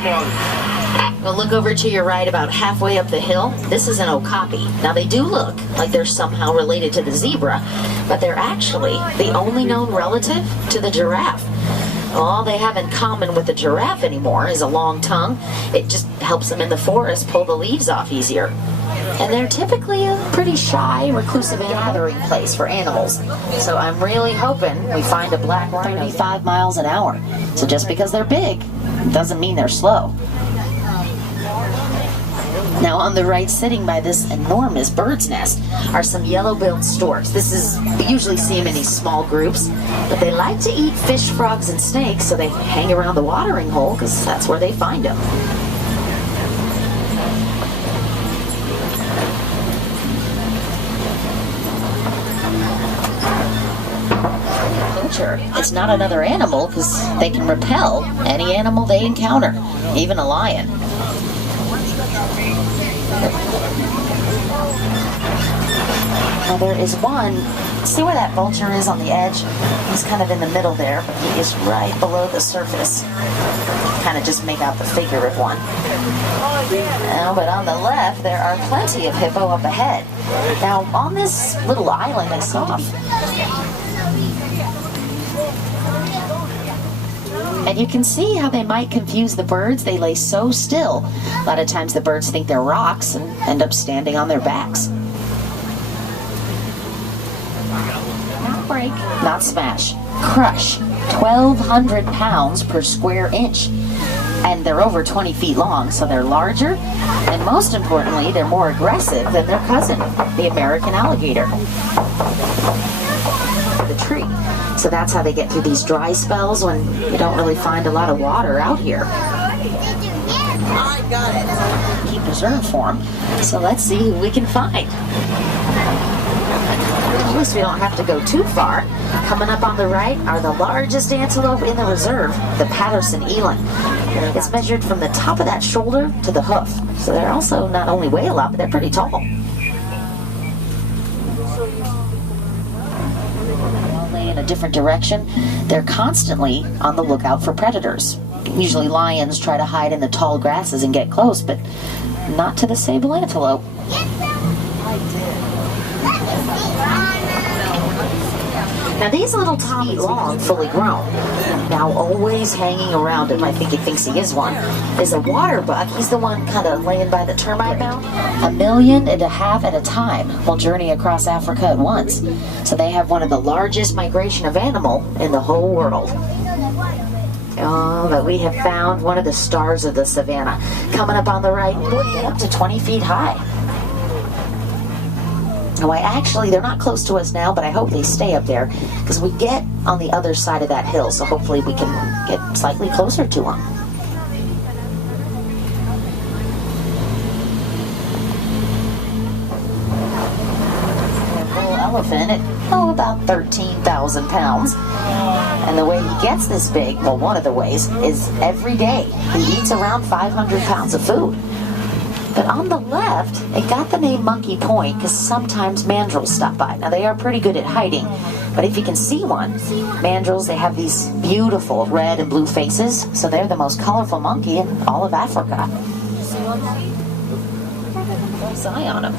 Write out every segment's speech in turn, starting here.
Well, look over to your right about halfway up the hill. This is an okapi. Now, they do look like they're somehow related to the zebra, but they're actually the only known relative to the giraffe. All they have in common with the giraffe anymore is a long tongue. It just helps them in the forest pull the leaves off easier. And they're typically a pretty shy, reclusive gathering place for animals. So I'm really hoping we find a black rhino 35 miles an hour. So just because they're big doesn't mean they're slow. Now on the right, sitting by this enormous bird's nest, are some yellow-billed storks. We usually see them in these small groups, but they like to eat fish, frogs, and snakes, so they hang around the watering hole because that's where they find them. It's not another animal because they can repel any animal they encounter, even a lion. Now there is one, see where that vulture is on the edge? He's kind of in the middle there, but he is right below the surface. Kind of just make out the figure of one. Now, but on the left, there are plenty of hippo up ahead. Now, on this little island I saw, and you can see how they might confuse the birds. They lay so still. A lot of times the birds think they're rocks and end up standing on their backs. Not break, not smash. Crush. 1,200 pounds per square inch. And they're over 20 feet long, so they're larger. And most importantly, they're more aggressive than their cousin, the American alligator. The tree. So that's how they get through these dry spells when you don't really find a lot of water out here. I got it. Keep reserve for them. So let's see who we can find. At least we don't have to go too far. Coming up on the right are the largest antelope in the reserve, the Patterson eland. It's measured from the top of that shoulder to the hoof. So they're also not only weigh a lot, but they're pretty tall. In a different direction, they're constantly on the lookout for predators. Usually lions try to hide in the tall grasses and get close, but not to the sable antelope. Now these little tiny long, fully grown, now always hanging around him, I think he thinks he is one, is a water buck. He's the one kind of laying by the termite mound. 1.5 million at a time will journey across Africa at once. So they have one of the largest migration of animal in the whole world. Oh, but we have found one of the stars of the savannah. Coming up on the right, up to 20 feet high. Now, they're not close to us now, but I hope they stay up there because we get on the other side of that hill, so hopefully we can get slightly closer to them. A bull elephant at, about 13,000 pounds. And the way he gets this big, well, one of the ways, is every day. He eats around 500 pounds of food. But on the left, it got the name Monkey Point because sometimes mandrills stop by. Now, they are pretty good at hiding, but if you can see one, mandrills, they have these beautiful red and blue faces, so they're the most colorful monkey in all of Africa. Close eye on them.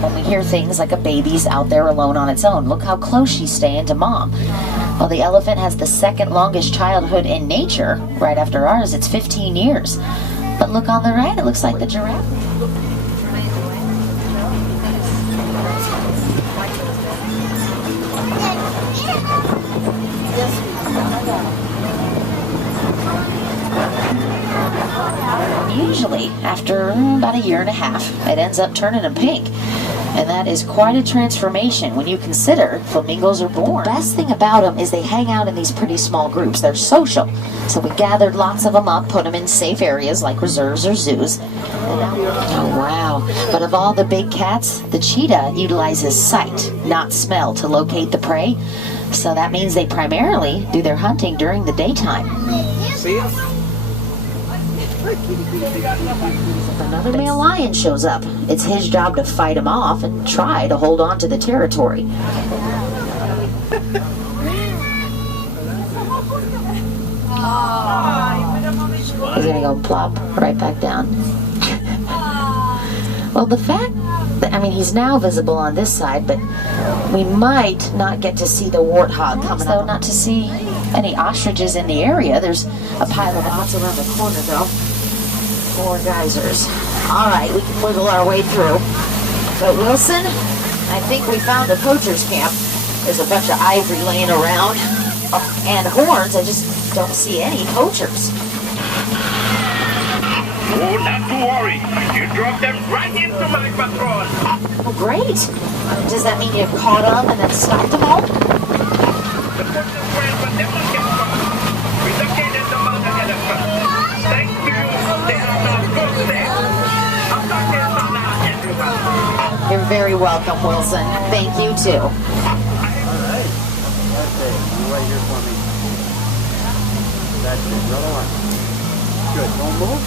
When we hear things like a baby's out there alone on its own, look how close she's staying to mom. Well, the elephant has the second longest childhood in nature. Right after ours, it's 15 years. But look on the right, it looks like the giraffe. Usually, after about 1.5 years, it ends up turning them pink. And that is quite a transformation when you consider flamingos are born. The best thing about them is they hang out in these pretty small groups. They're social. So we gathered lots of them up, put them in safe areas like reserves or zoos. Oh, wow. But of all the big cats, the cheetah utilizes sight, not smell, to locate the prey. So that means they primarily do their hunting during the daytime. See ya. Another male lion shows up. It's his job to fight him off and try to hold on to the territory. He's gonna go plop right back down. Well, the fact that, I mean, he's now visible on this side, but we might not get to see the warthog coming up. Not to see any ostriches in the area. There's a pile of ox around the corner, though. More geysers. All right, we can wiggle our way through. But Wilson, I think we found a poacher's camp. There's a bunch of ivory laying around. Oh, and horns. I just don't see any poachers. Oh, not to worry. You dropped them right into my patrol. Oh, great. Does that mean you caught them and then stopped them all? The poachers ran, but they won't get caught. We located the mountain elephant. Thanks to you, they are now good safe. I'm talking about now, everyone. You're very welcome, Wilson. Thank you, too. All right. Okay, you wait here for me. That's it, right on. Good, don't move.